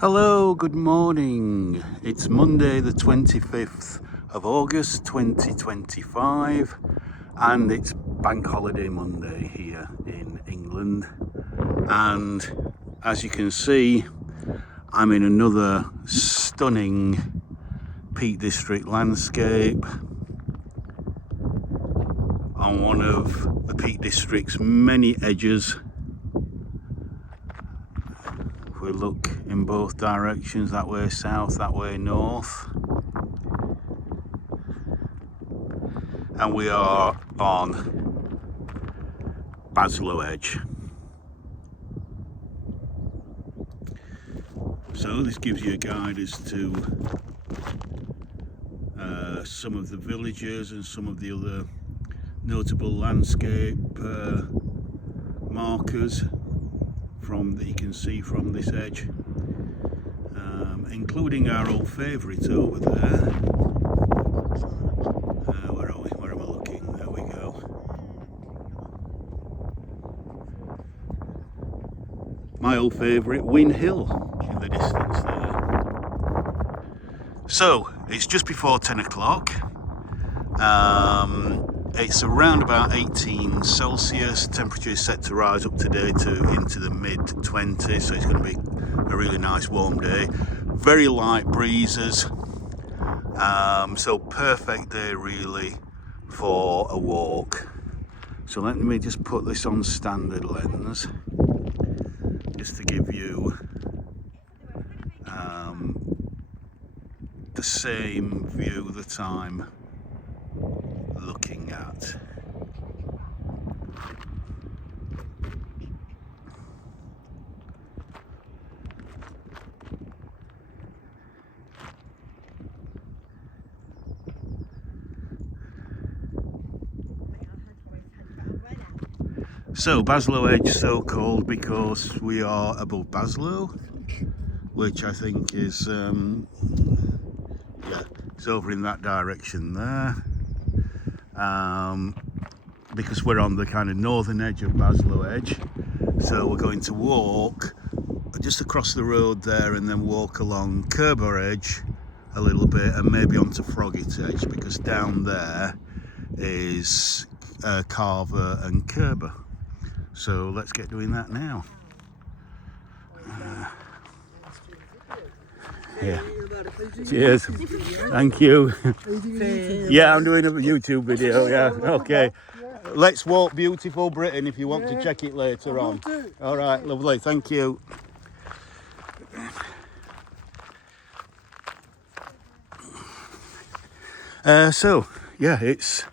Hello, good morning. It's Monday the 25th of August 2025 and it's Bank Holiday Monday here in England, and as you can see I'm in another stunning Peak District landscape on one of the Peak District's many edges. If we look in both directions, that way south, that way north, and we are on Baslow Edge. So this gives you a guide as to some of the villages and some of the other notable landscape markers that you can see from this edge, including our old favourite over there. Where are we? Where am I looking? There we go. My old favourite, Win Hill, in the distance there. So it's just before 10 o'clock. It's around about 18 Celsius. Temperature is set to rise up today into the mid 20s, so it's going to be a really nice warm day. Very light breezes, so perfect day really for a walk. So let me just put this on standard lens just to give you the same view that I'm looking at. So Baslow Edge, so called because we are above Baslow, which I think is it's over in that direction there, because we're on the kind of northern edge of Baslow Edge. So we're going to walk just across the road there and then walk along Curbar Edge a little bit and maybe onto Froggatt Edge, because down there is Carver and Curbar. So let's get doing that now. Yeah. Cheers. Thank you. Yeah, I'm doing a YouTube video. Yeah. Okay. Let's walk beautiful Britain if you want to check it later on. All right. Lovely. Thank you. So yeah, it's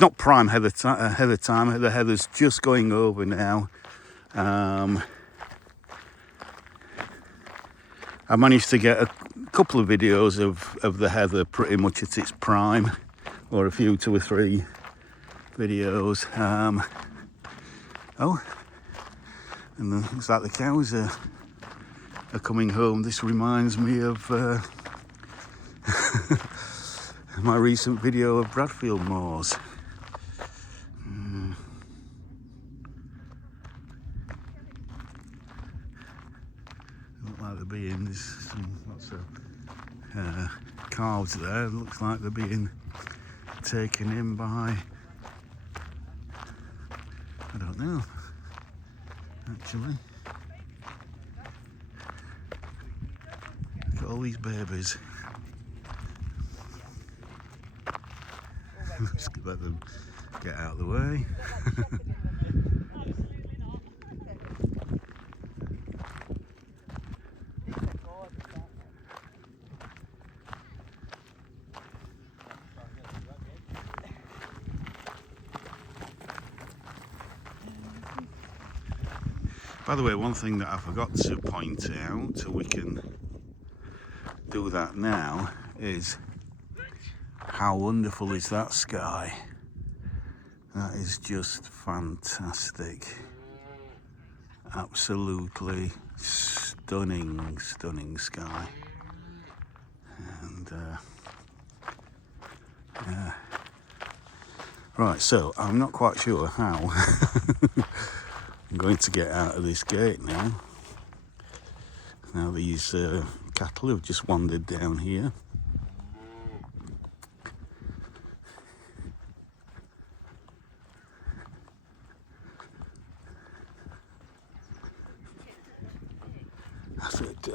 not prime heather time. The heather's just going over now. I managed to get a couple of videos of the heather pretty much at its prime, or a few, 2 or 3 videos. Oh, and it looks like the cows are coming home. This reminds me of my recent video of Bradfield moors. Look like they're being, there's some lots of calves there. Looks like they're being taken in by, I don't know, actually. Look at all these babies. Let's let them get out of the way. By the way, one thing that I forgot to point out, so we can do that now, is how wonderful is that sky. That is just fantastic. Absolutely stunning, stunning sky. And yeah. Right, so I'm not quite sure how I'm going to get out of this gate now. Now these cattle have just wandered down here.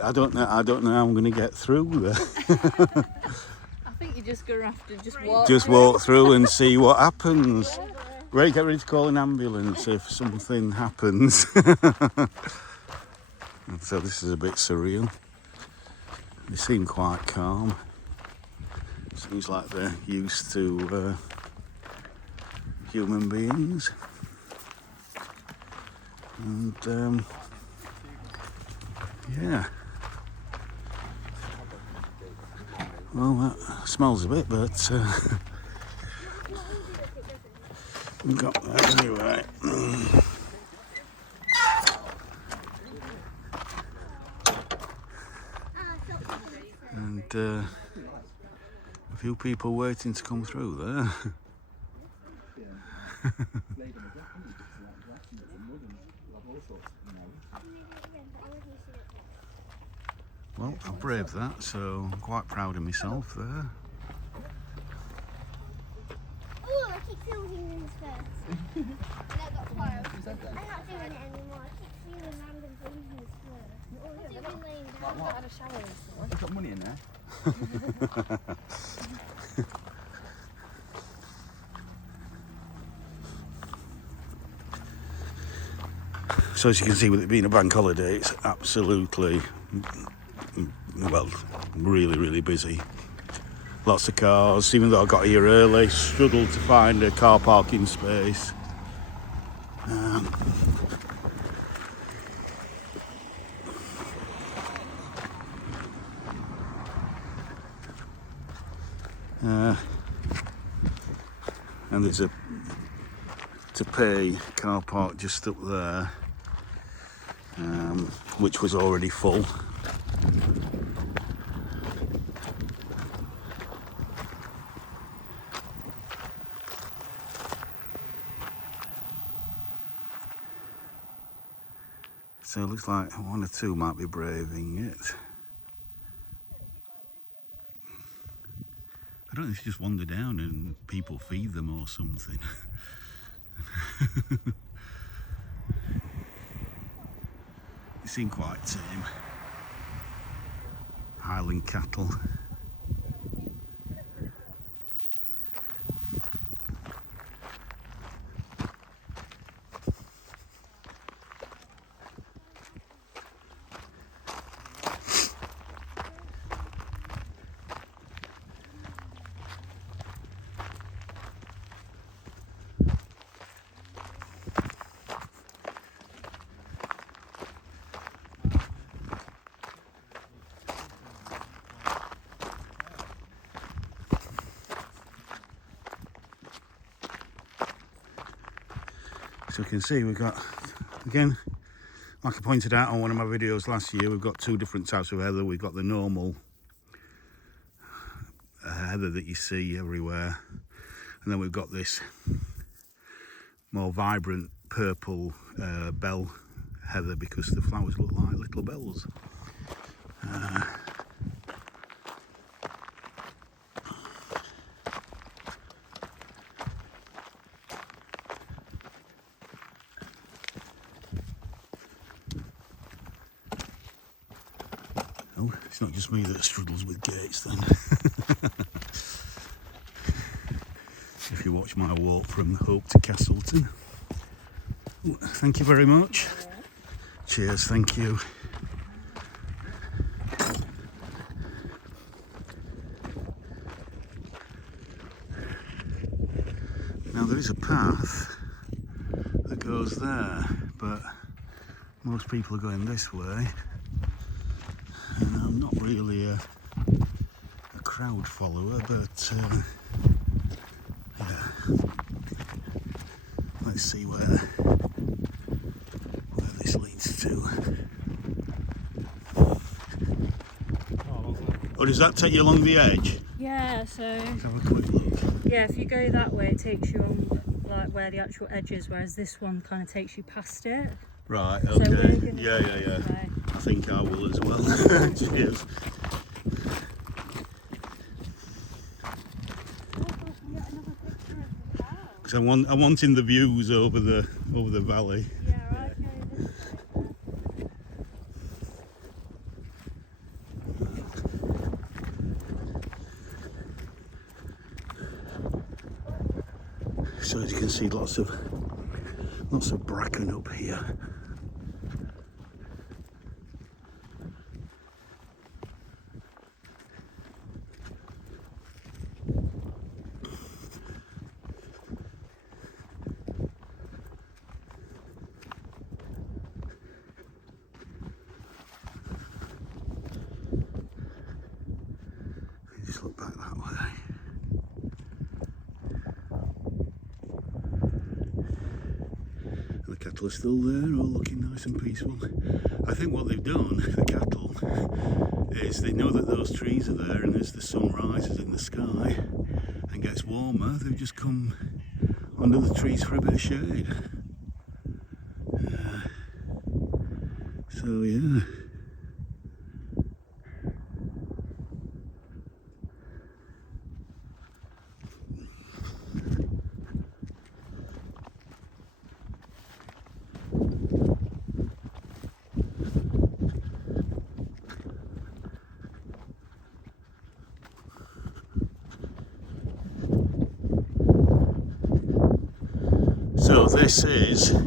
I don't know how I'm going to get through there. I think you're just going to have to walk. Just walk through and see what happens. Right, get ready to call an ambulance if something happens. So this is a bit surreal. They seem quite calm. Seems like they're used to human beings. And yeah. Well, that smells a bit, but we got that anyway. And a few people waiting to come through there. Well, I braved that, so I'm quite proud of myself there. Oh, I keep filming this first. No, that's why I'm not doing it anymore. I keep feeling random things first. Oh, yeah, they're laying down. I've not had a shower recently. I've got money in there. So as you can see, with it being a bank holiday, it's absolutely, well, really busy. Lots of cars. Even though I got here early, struggled to find a car parking space. And there's a to pay car park just up there, which was already full. So it looks like one or two might be braving it. I don't know if you just wander down and people feed them or something. They seem quite tame. Highland cattle. So you can see we've got, again, like I pointed out on one of my videos last year, we've got two different types of heather. We've got the normal heather that you see everywhere, and then we've got this more vibrant purple bell heather, because the flowers look like little bells. Oh, it's not just me that struggles with gates then. If you watch my walk from Hope to Castleton. Oh, thank you very much. Cheers, thank you. Now there is a path that goes there, but most people are going this way. And I'm not really a crowd follower, but yeah. Let's see where this leads to. Oh, does that take you along the edge? Yeah, so Let's have a quick look. yeah, if you go that way, it takes you on like where the actual edge is, whereas this one kind of takes you past it. Right, So we're okay. gonna Yeah. go this way. I think I will as well. Cheers. Because I'm wanting the views over the valley. Yeah, okay. So as you can see, lots of bracken up here. Just look back that way. The cattle are still there, all looking nice and peaceful. I think what they've done, the cattle, is they know that those trees are there, and as the sun rises in the sky and gets warmer, they've just come under the trees for a bit of shade. So yeah. So this is, I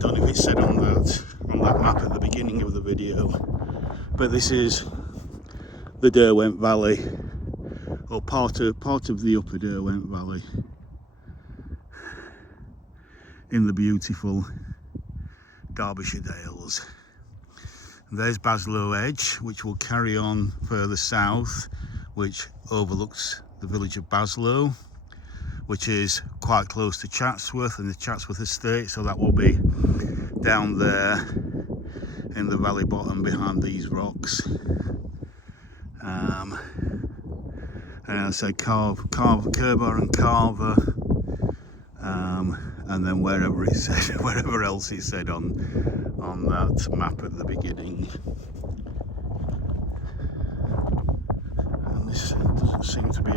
don't know if it said on that map at the beginning of the video, but this is the Derwent Valley, or part of the upper Derwent Valley, in the beautiful Derbyshire Dales. And there's Baslow Edge, which will carry on further south, which overlooks the village of Baslow, which is quite close to Chatsworth and the Chatsworth estate, so that will be down there in the valley bottom behind these rocks. And I say Curbar and Carver, and then wherever else it said on that map at the beginning. And this doesn't seem to be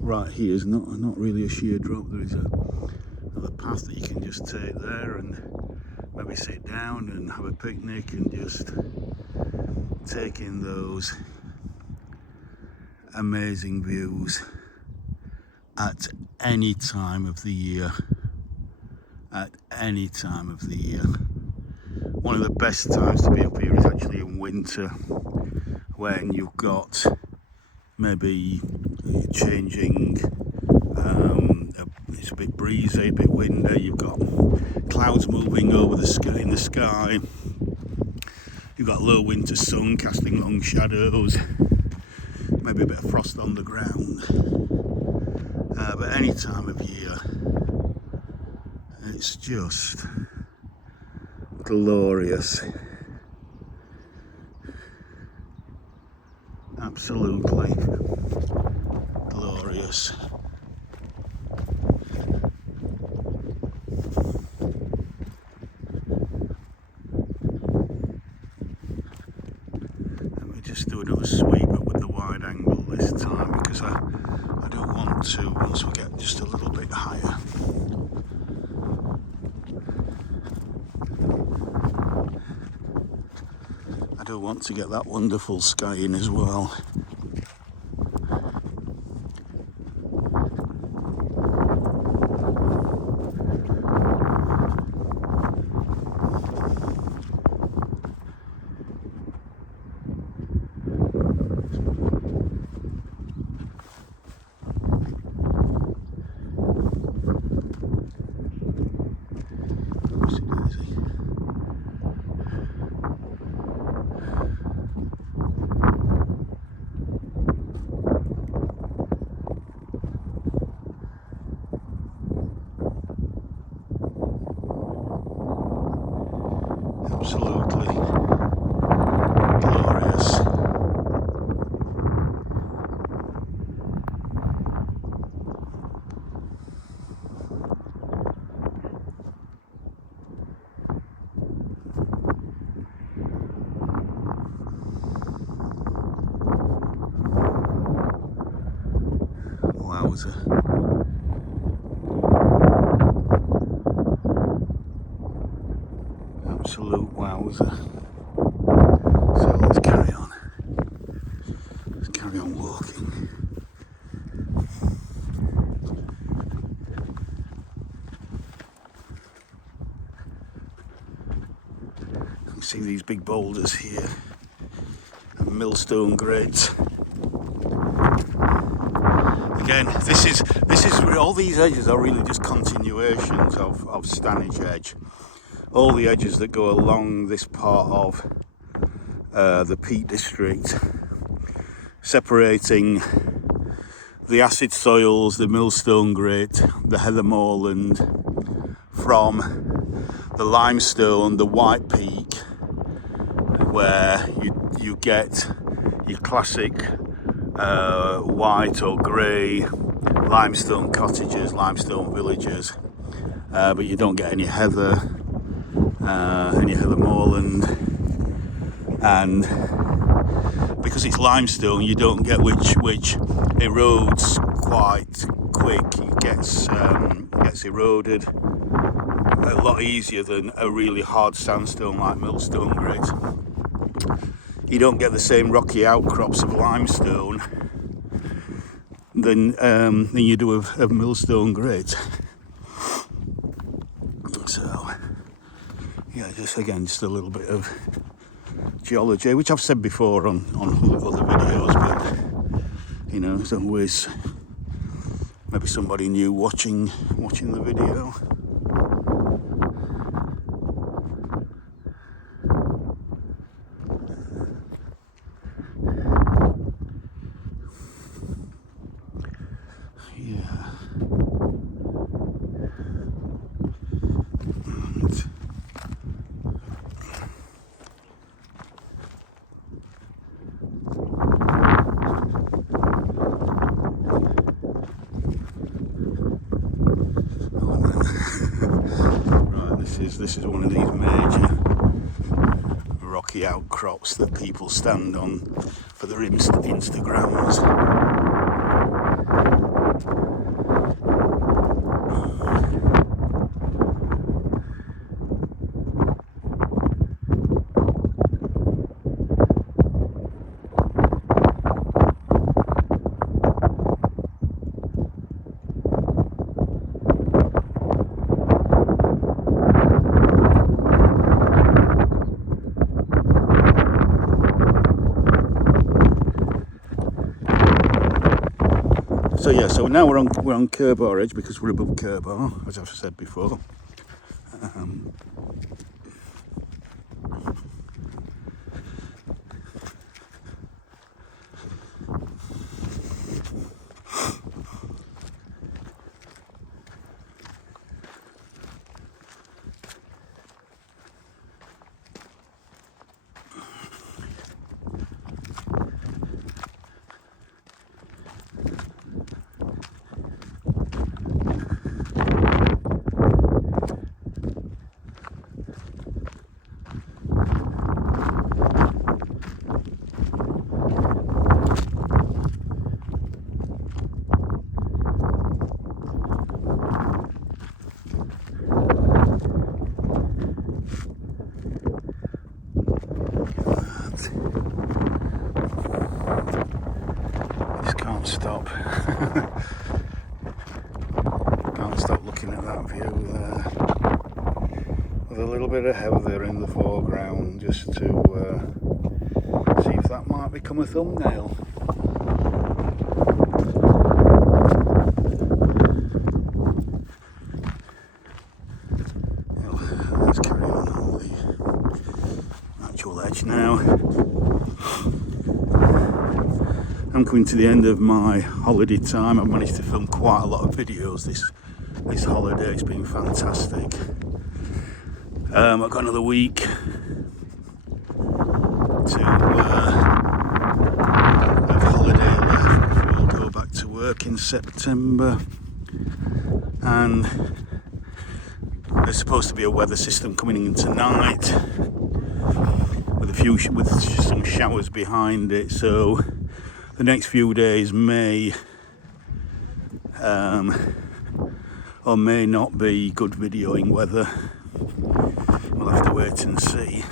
right here is not really a sheer drop. There is another path that you can just take there and maybe sit down and have a picnic and just take in those amazing views at any time of the year. At any time of the year. One of the best times to be up here is actually in winter, when you've got maybe changing, it's a bit breezy, a bit windy, you've got clouds moving over the sky, in the sky, you've got low winter sun casting long shadows, maybe a bit of frost on the ground, but any time of year it's just glorious. Absolutely glorious. Let me just do another sweep, but with the wide angle this time, because I don't want to, once we get just a little bit higher, I do want to get that wonderful sky in as well. Absolutely glorious. absolute wowzer. So let's carry on. Let's carry on walking. You can see these big boulders here and millstone grates. Again, this is all these edges are really just continuations of Stanage Edge. All the edges that go along this part of the Peak District, separating the acid soils, the millstone grate, the heather moorland from the limestone, the white peak, where you get your classic white or grey limestone cottages, limestone villages, but you don't get any heather moorland, and because it's limestone, you don't get which erodes quite quick. It gets eroded a lot easier than a really hard sandstone like millstone grate. You don't get the same rocky outcrops of limestone than you do of millstone grate. So yeah, just a little bit of geology, which I've said before on other videos, but you know, there's always maybe somebody new watching the video. This is one of these major rocky outcrops that people stand on for their Instagrams. So yeah, so now we're on Curbar Edge because we're above Curbar, as I've said before. Can't stop looking at that view there, with a little bit of heather in the foreground, just to see if that might become a thumbnail. Well, let's carry on the actual edge now. I'm coming to the end of my holiday time. I've managed to film quite a lot of videos this holiday. It's been fantastic. I've got another week to have holiday left before I'll go back to work in September. And there's supposed to be a weather system coming in tonight with some showers behind it. So the next few days may or may not be good videoing weather. We'll have to wait and see.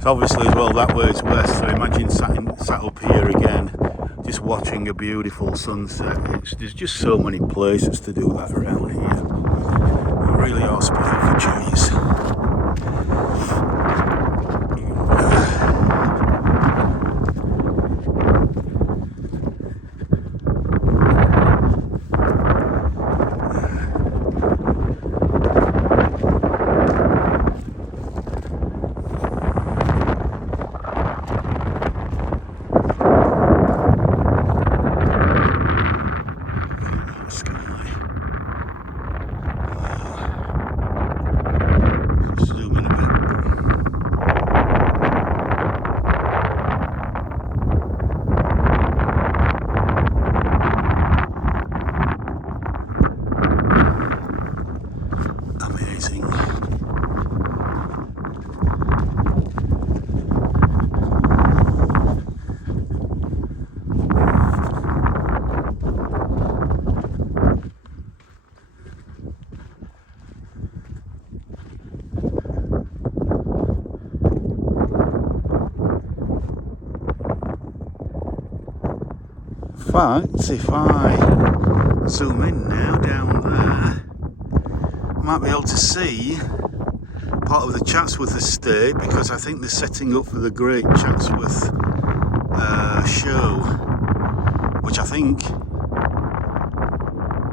So obviously as well that way is west, so imagine sat up here again just watching a beautiful sunset. There's just so many places to do that around here. You really are spoiled for choice. In fact, if I zoom in now down there, I might be able to see part of the Chatsworth estate, because I think they're setting up for the Great Chatsworth show, which I think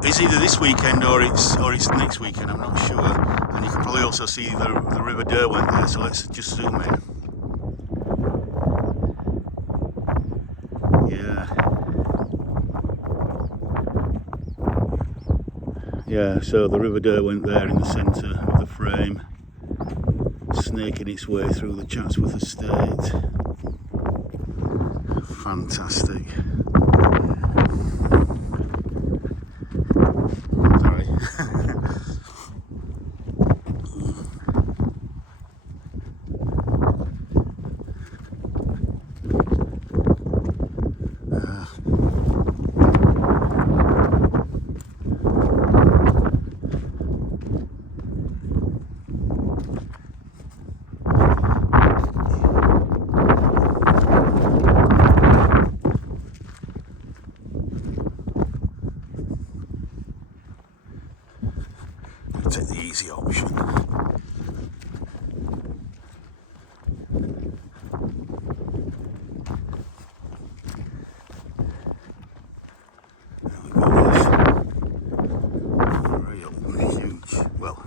is either this weekend or it's next weekend. I'm not sure. And you can probably also see the River Derwent there. So let's just zoom in. Yeah, so the River Derwent there in the centre of the frame, snaking its way through the Chatsworth estate. Fantastic. Sorry. Take the easy option. There we go, real huge, well,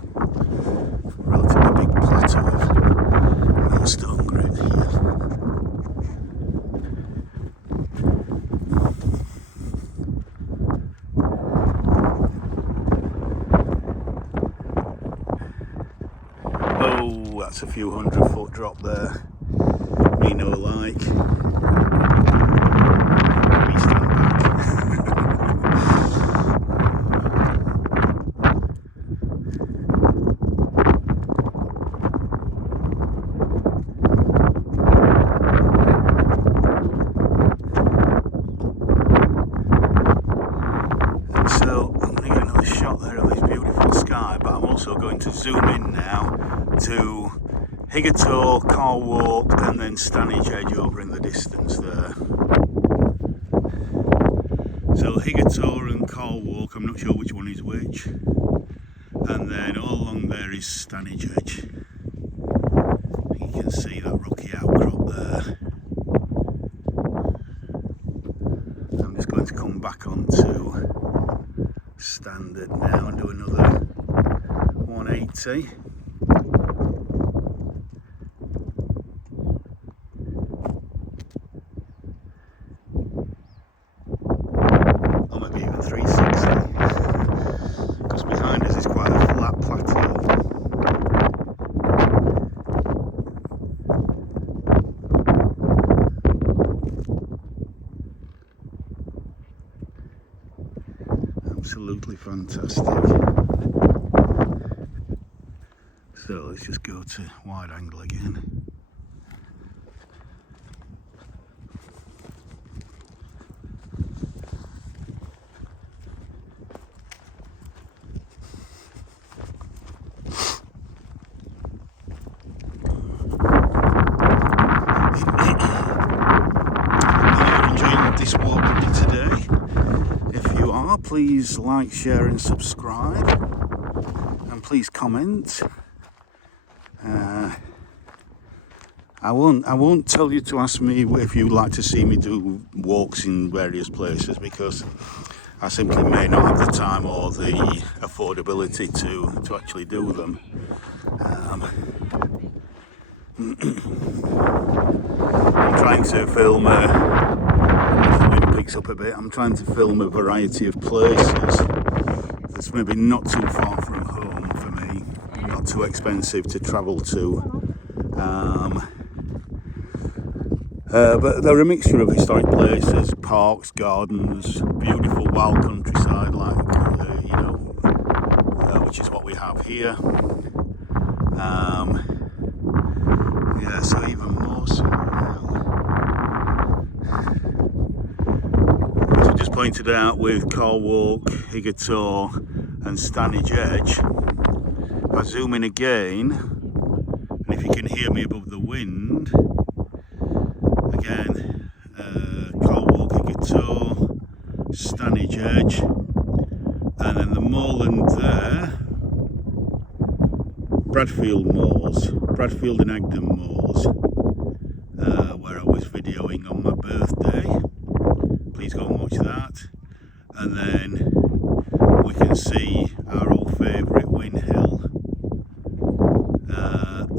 relatively big plateau of millstone grit here. Oh, that's a few 100-foot drop there. Me no like. Me stand back. And so I'm going to get another shot there of this beautiful sky, but I'm also going to zoom in now to Higgertall, Carl Walk, and then Stanage Edge over in the distance there. So Higgertall and Carl Walk, I'm not sure which one is which. And then all along there is Stanage Edge. You can see that rocky outcrop there. I'm just going to come back onto standard now and do another 180. Absolutely fantastic. So let's just go to wide angle again. This walk with me today. If you are, please like, share and subscribe, and please comment. I won't tell you to ask me if you'd like to see me do walks in various places, because I simply may not have the time or the affordability to actually do them. I'm trying to film as the wind picks up a bit, I'm trying to film a variety of places that's maybe not too far from home for me, not too expensive to travel to. But they're a mixture of historic places, parks, gardens, beautiful wild countryside, like which is what we have here. Yeah, so even more so. As I just pointed out with Car Walk, Higator and Stanage Edge, if I zoom in again, and if you can hear me above the wind, again, Car Walk, Higator, Stanage Edge, and then the moorland there, Bradfield and Agden Moors, where I was videoing on my birthday. Please go and watch that. And then we can see our old favourite Win Hill.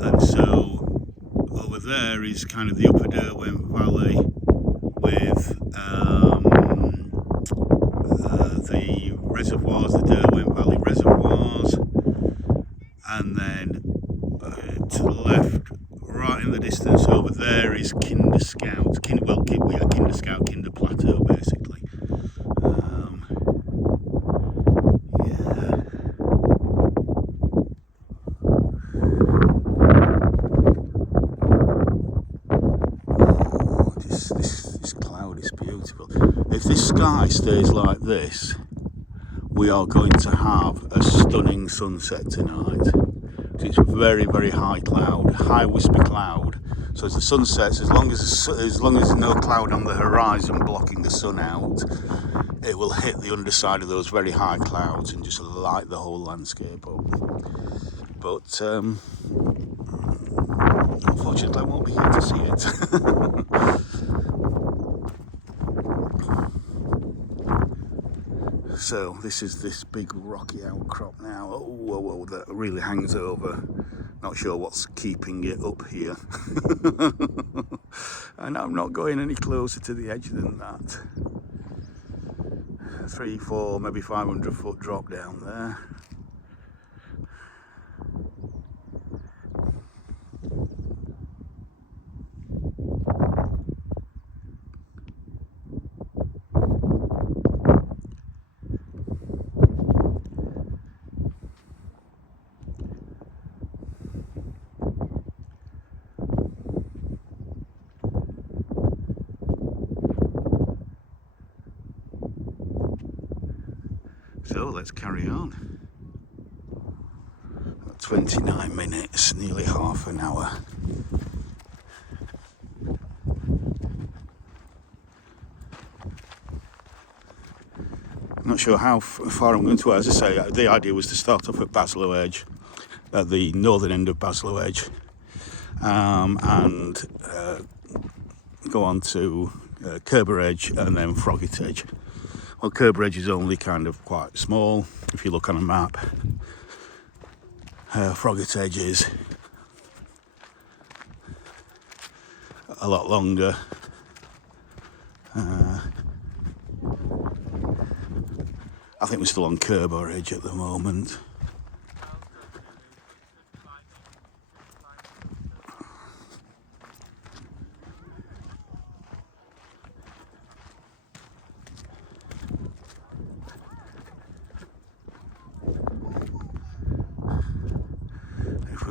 And so over there is kind of the upper Derwent Valley with the reservoirs, the Derwent Valley reservoirs, and then to the left, right in the distance over there, is Kinder Scout. Kinder Scout, Kinder Plateau, basically. Yeah. Oh, this cloud is beautiful. If this sky stays like this, we are going to have a stunning sunset tonight. It's very, very high cloud, high wispy cloud. So as the sun sets, as long as there's no cloud on the horizon blocking the sun out, it will hit the underside of those very high clouds and just light the whole landscape up. But unfortunately, I won't be here to see it. So this is this big rocky outcrop now. Oh, whoa, whoa, that really hangs over. Not sure what's keeping it up here. And I'm not going any closer to the edge than that. 3, 4, maybe 500 foot drop down there. So let's carry on. 29 minutes, nearly half an hour. I'm not sure how far I'm going to. As I say, the idea was to start off at Baslow Edge, at the northern end of Baslow Edge, and go on to Curbar Edge and then Froggatt Edge. Well, Curbar Edge is only kind of quite small if you look on a map. Froggatt Edge is a lot longer. I think we're still on Curbar Edge at the moment.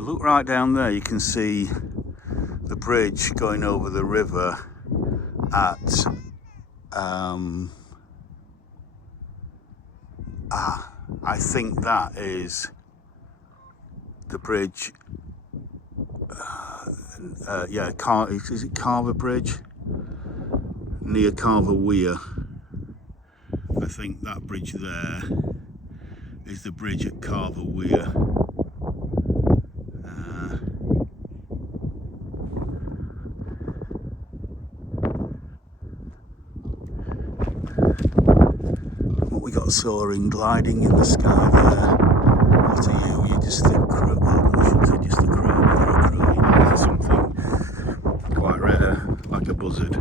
look right down there, you can see the bridge going over the river at I think that is the bridge. Yeah, is it Carver Bridge? Near Carver Weir. I think that bridge there is the bridge at Carver Weir. What we got soaring, gliding in the sky there. What are you? You're just a crow. Well, I shouldn't say just a crow, but you're a crow. You know, something quite rare, like a buzzard.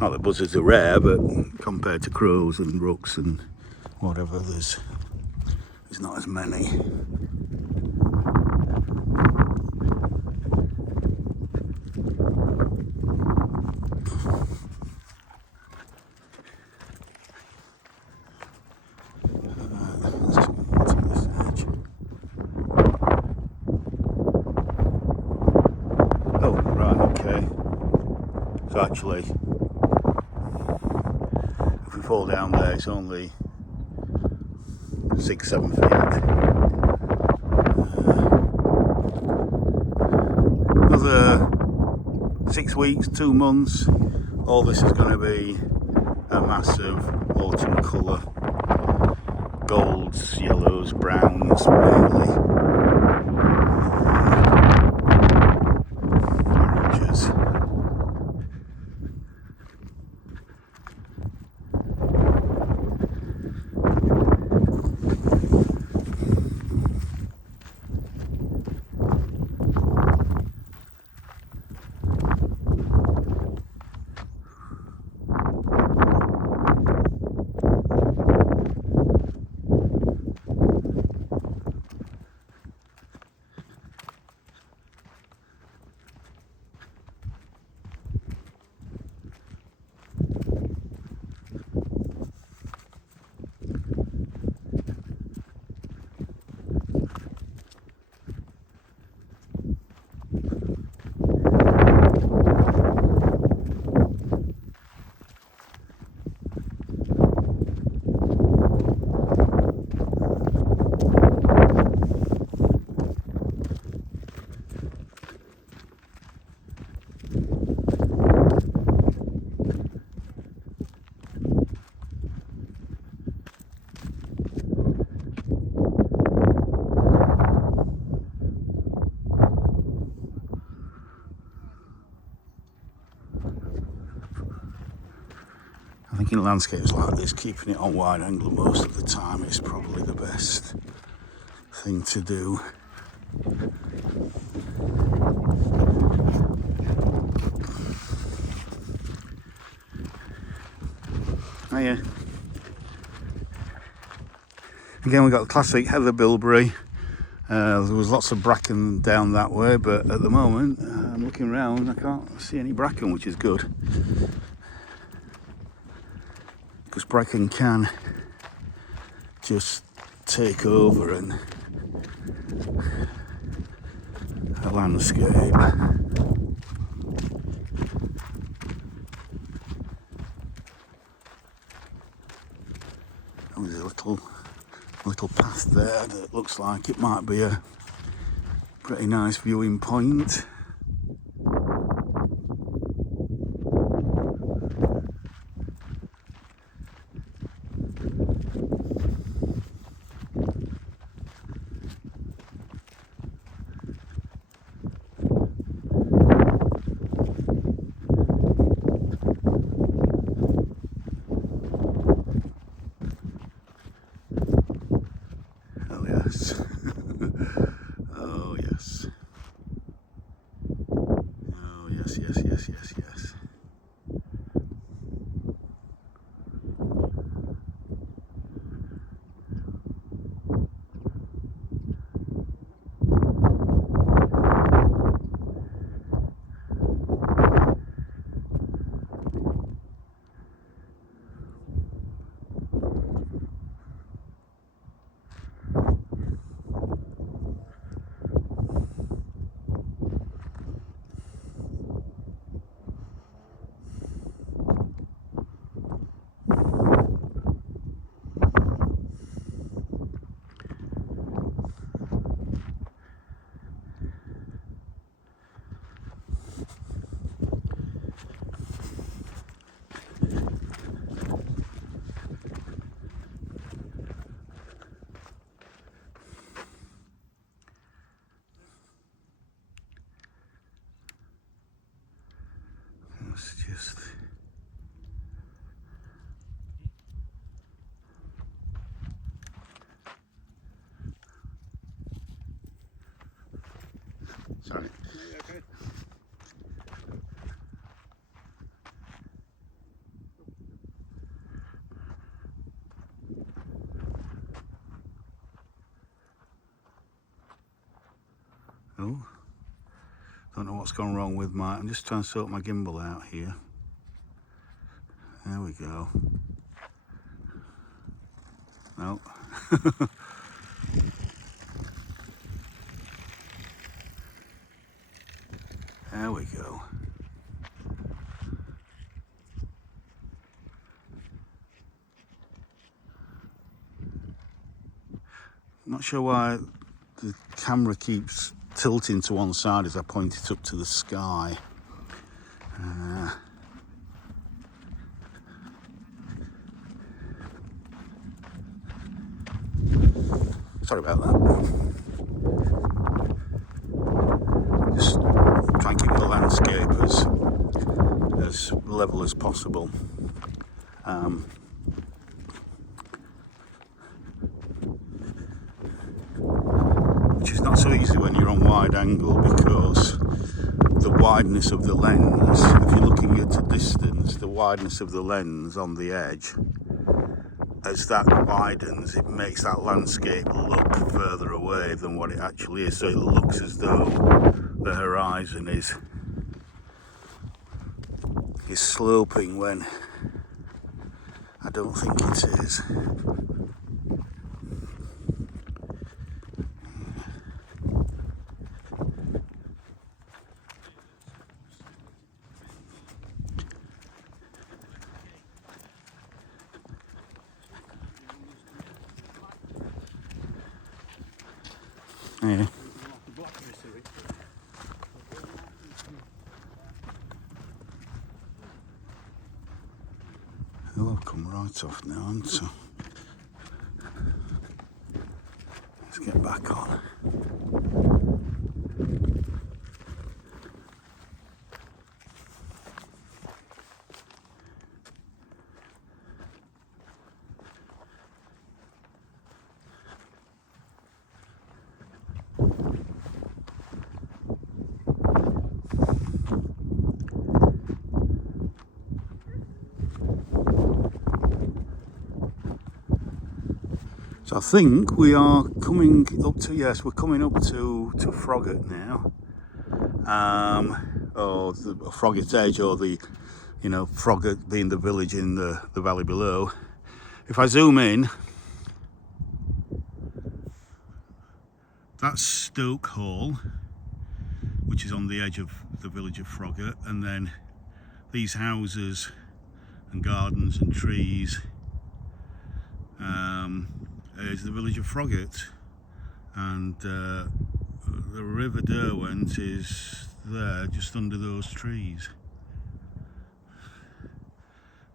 Not that buzzards are rare, but compared to crows and rooks and whatever, there's not as many. Oh, right, okay. So actually, if we fall down there, it's only 6-7 feet. Another 6 weeks, 2 months, all this is going to be a massive autumn colour. Golds, yellows, browns mainly. Oranges. I think in landscapes like this, keeping it on wide angle most of the time is probably the best thing to do. Hiya. Again, we've got the classic heather bilberry. There was lots of bracken down that way, but at the moment, I'm looking around, I can't see any bracken, which is good. Because bracken can just take over a landscape. There's a little path there that looks like it might be a pretty nice viewing point. Oh yes. Oh yes. just... Sorry. Oh, don't know what's gone wrong with my... I'm just trying to sort my gimbal out here. There we go. No. There we go. Not sure why the camera keeps tilting to one side as I point it up to the sky. Sorry about that. Just try and keep the landscape as level as possible. Which is not so easy when you're on wide angle, because the wideness of the lens, if you're looking at a distance, the wideness of the lens on the edge, as that widens, it makes that landscape look further away than what it actually is. So it looks as though the horizon is sloping when I don't think it is. Yeah. Oh, I've come right off now, so let's get back on. So I think we are coming up to, yes, we're coming up to Froggatt now. Or the Froggatt Edge, or the, you know, Froggatt being the village in the valley below. If I zoom in, that's Stoke Hall, which is on the edge of the village of Froggatt, and then these houses and gardens and trees is the village of Froggatt, and the River Derwent is there just under those trees,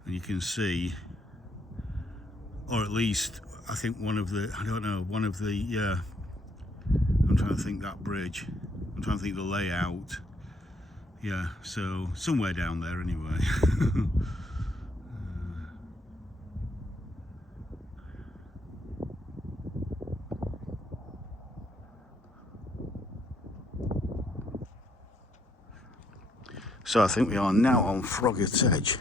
and you can see, or at least I think one of the, I don't know, one of the, yeah, I'm trying to think that bridge, I'm trying to think the layout, yeah, so somewhere down there anyway. So I think we are now on Froggatt Edge.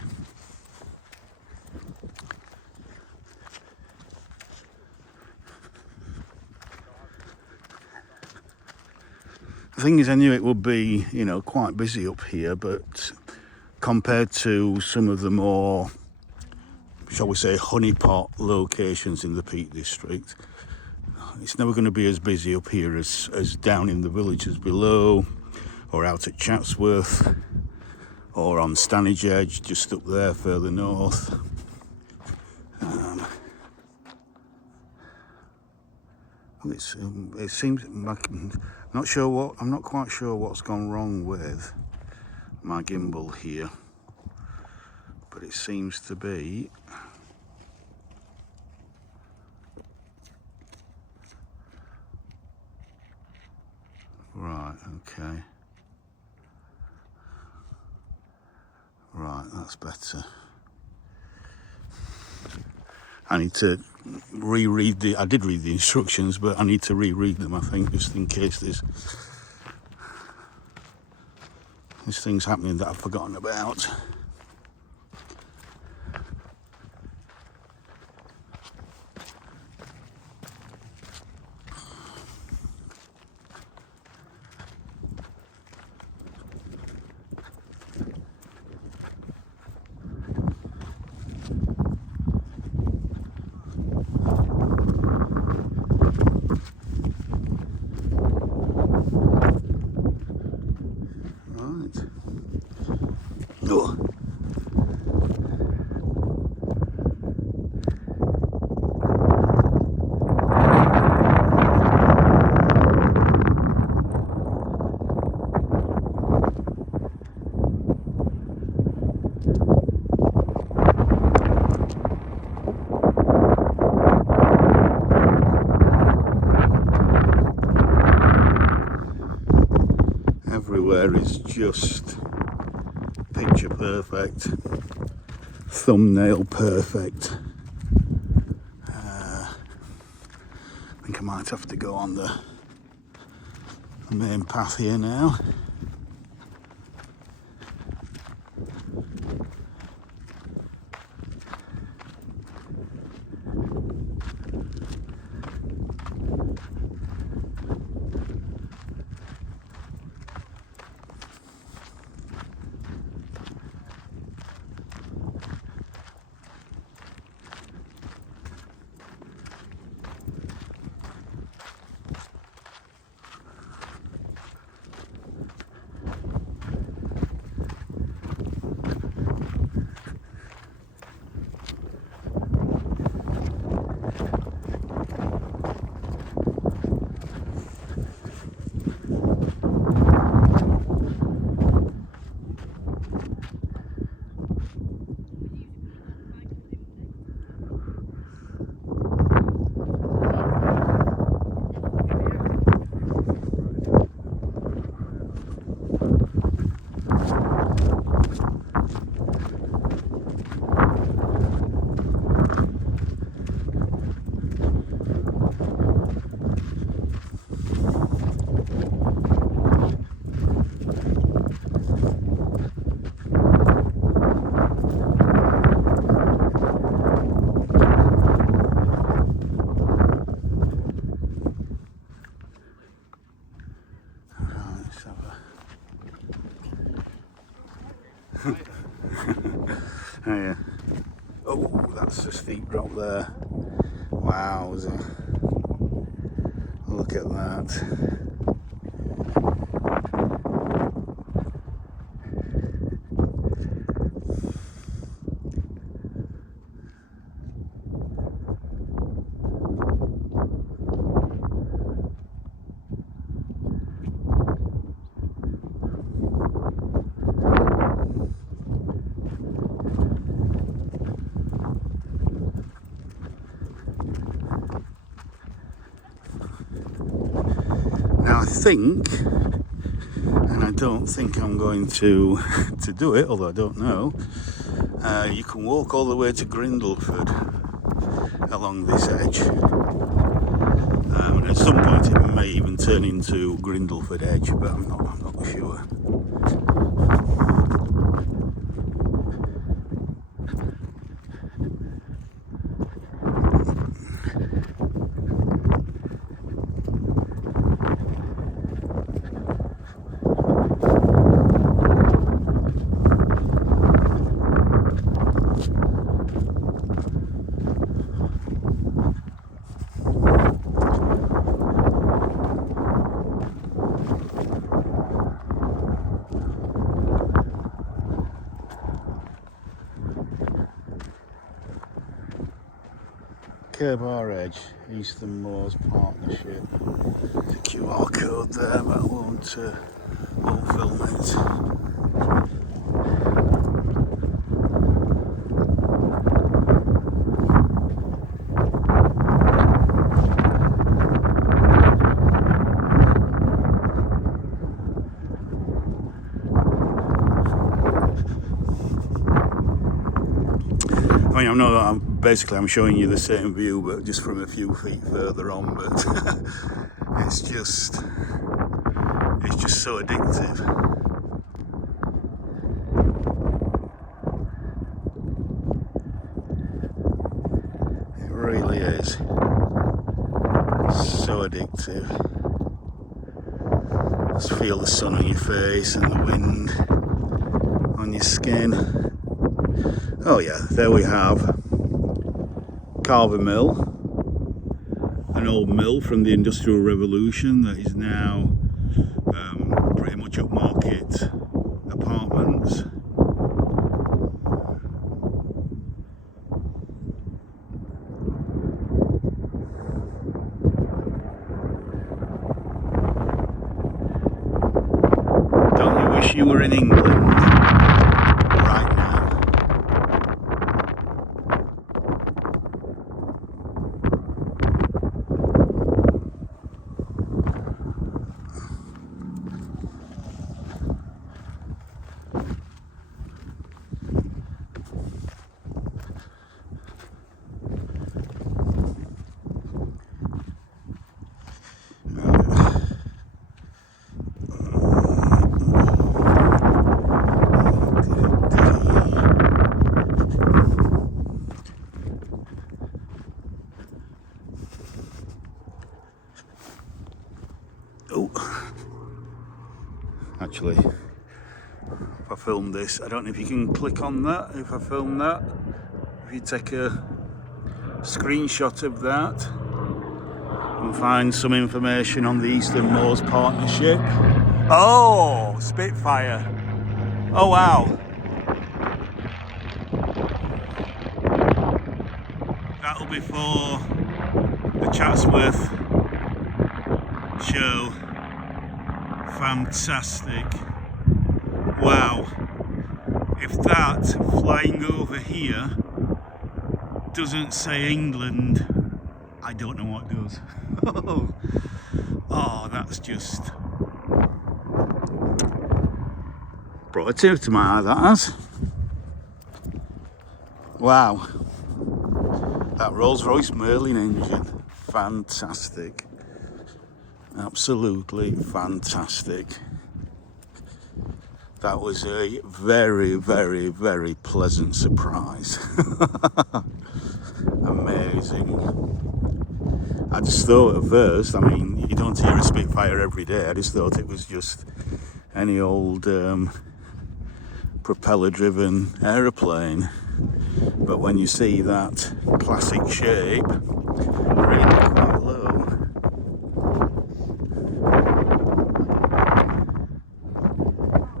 The thing is, I knew it would be, you know, quite busy up here, but compared to some of the more, shall we say, honeypot locations in the Peak District, it's never going to be as busy up here as down in the villages below, or out at Chatsworth, or on Stanage Edge, just up there further north. It seems like, I'm not quite sure what's gone wrong with my gimbal here, but it seems to be right. Okay, right, That's better. I need to reread the... I did read the instructions, but I need to reread them, I think, just in case there's things happening that I've forgotten about. Right. Oh. Everywhere is just picture perfect, thumbnail perfect. I think I might have to go on the main path here now. Oh, yeah. Oh, that's a steep drop there. Wowza. Look at that. Now I think, and I don't think I'm going to do it, although I don't know, you can walk all the way to Grindleford along this edge. And at some point it may even turn into Grindleford Edge, but I'm not sure. Curbar Edge, Eastern Moors Partnership. There's a QR code there, but I won't film it. I'm showing you the same view, but just from a few feet further on. But it's just so addictive. It really is so addictive. Just feel the sun on your face and the wind on your skin. Oh yeah, there we have Curbar Mill, an old mill from the Industrial Revolution that is now pretty much upmarket apartments. Don't you wish you were in England right now? Oh, actually, if I film this, I don't know if you can click on that. If I film that, if you take a screenshot of that and find some information on the Eastern Moors Partnership. Oh, Spitfire. Oh, wow. That'll be for the Chatsworth show. Fantastic. Wow. If that flying over here doesn't say England, I don't know what does. Oh, that's just brought a tear to my eye, that has. Wow. That Rolls-Royce Merlin engine. Fantastic. Absolutely fantastic. That was a very, very, very pleasant surprise. Amazing. I just thought at first, I mean, you don't hear a Spitfire every day. I just thought it was just any old propeller-driven aeroplane. But when you see that classic shape, really quite low,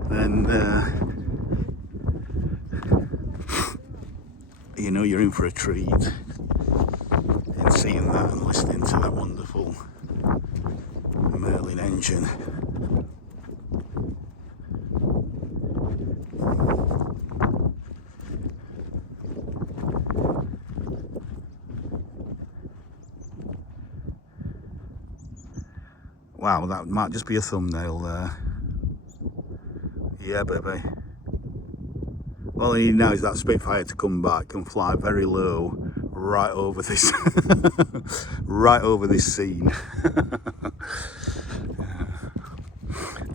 then you know you're in for a treat in seeing that and listening to that wonderful Merlin engine. Wow, that might just be a thumbnail there. Yeah, baby. All I need now is that Spitfire to come back and fly very low right over this right over this scene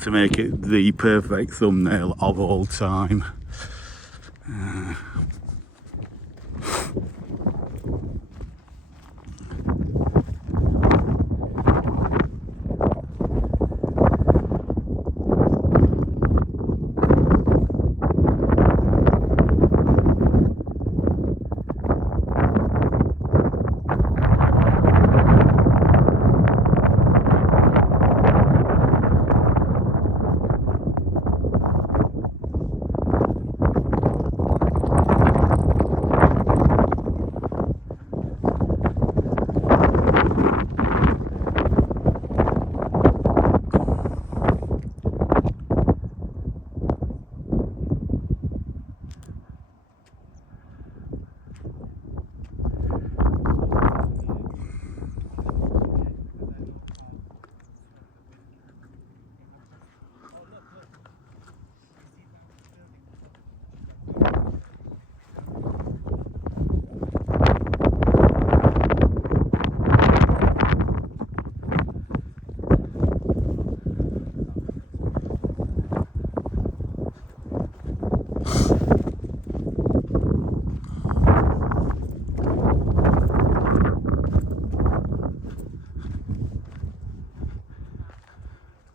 to make it the perfect thumbnail of all time.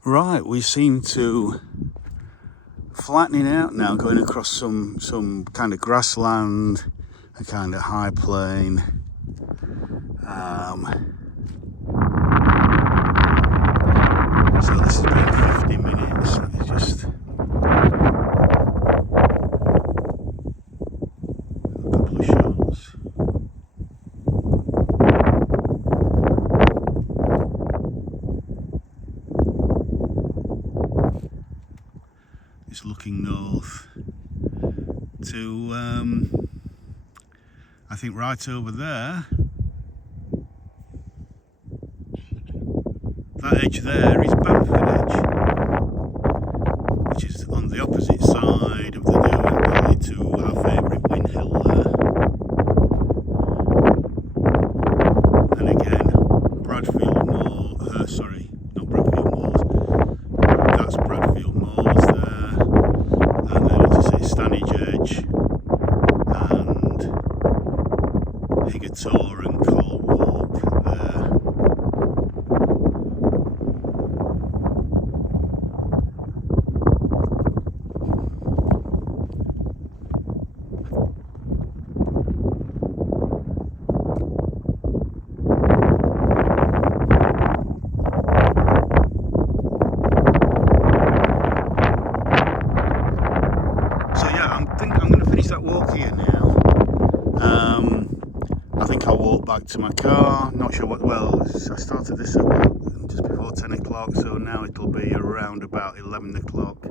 Right, we seem to flattening out now, going across some kind of grassland, a kind of high plain. So this has been 50 minutes. Let me just a couple of shots. It's looking north to I think right over there. That edge there is Bamford Edge, which is on the opposite side of the Derwent Valley to our favourite Win Hill there. And again, Bradfield Moor, sorry, not Bradfield Moors, that's Bradfield Moors there, and then as I say, Stanage Edge, and Higgator and Cole Walk there. Walk here now. I think I'll walk back to my car. Not sure what. Well, I started this at just before 10 o'clock, so now it'll be around about 11 o'clock.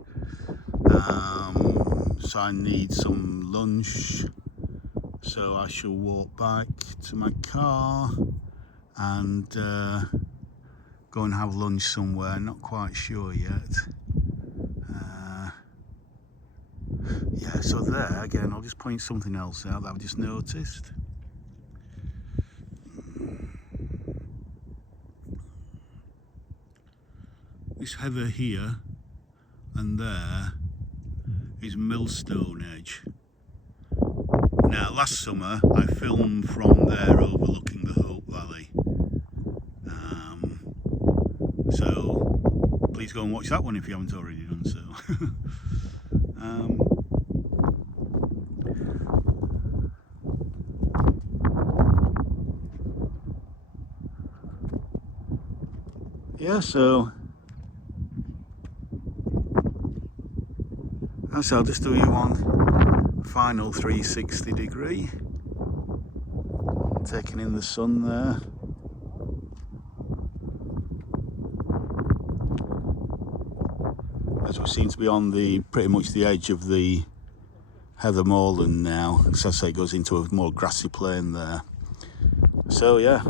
So I need some lunch. So I shall walk back to my car and go and have lunch somewhere. Not quite sure yet. Yeah, so there, again, I'll just point something else out that I've just noticed. This heather here and there is Millstone Edge. Now, last summer I filmed from there overlooking the Hope Valley. So please go and watch that one if you haven't already done so. Yeah, so I'll just do you one final 360 degree, taking in the sun there. As we seem to be on the pretty much the edge of the heather moorland now, so I say it goes into a more grassy plain there. So yeah.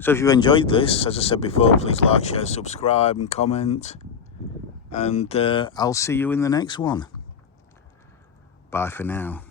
So if you enjoyed this, as I said before, please like, share, subscribe and comment. And I'll see you in the next one. Bye for now.